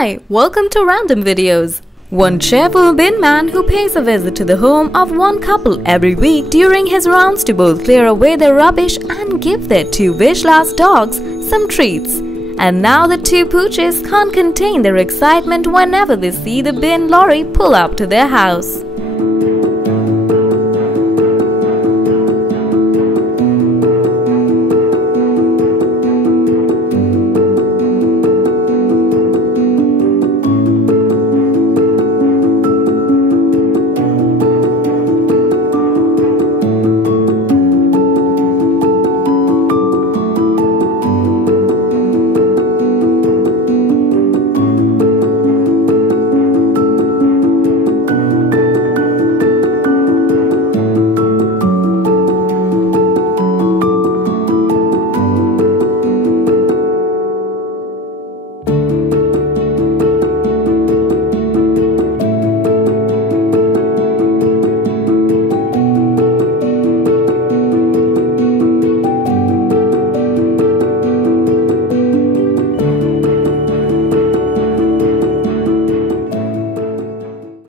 Hi, welcome to Random Videos. One cheerful bin man who pays a visit to the home of one couple every week during his rounds to both clear away their rubbish and give their two Vizsla's dogs some treats. And now the two pooches can't contain their excitement whenever they see the bin lorry pull up to their house.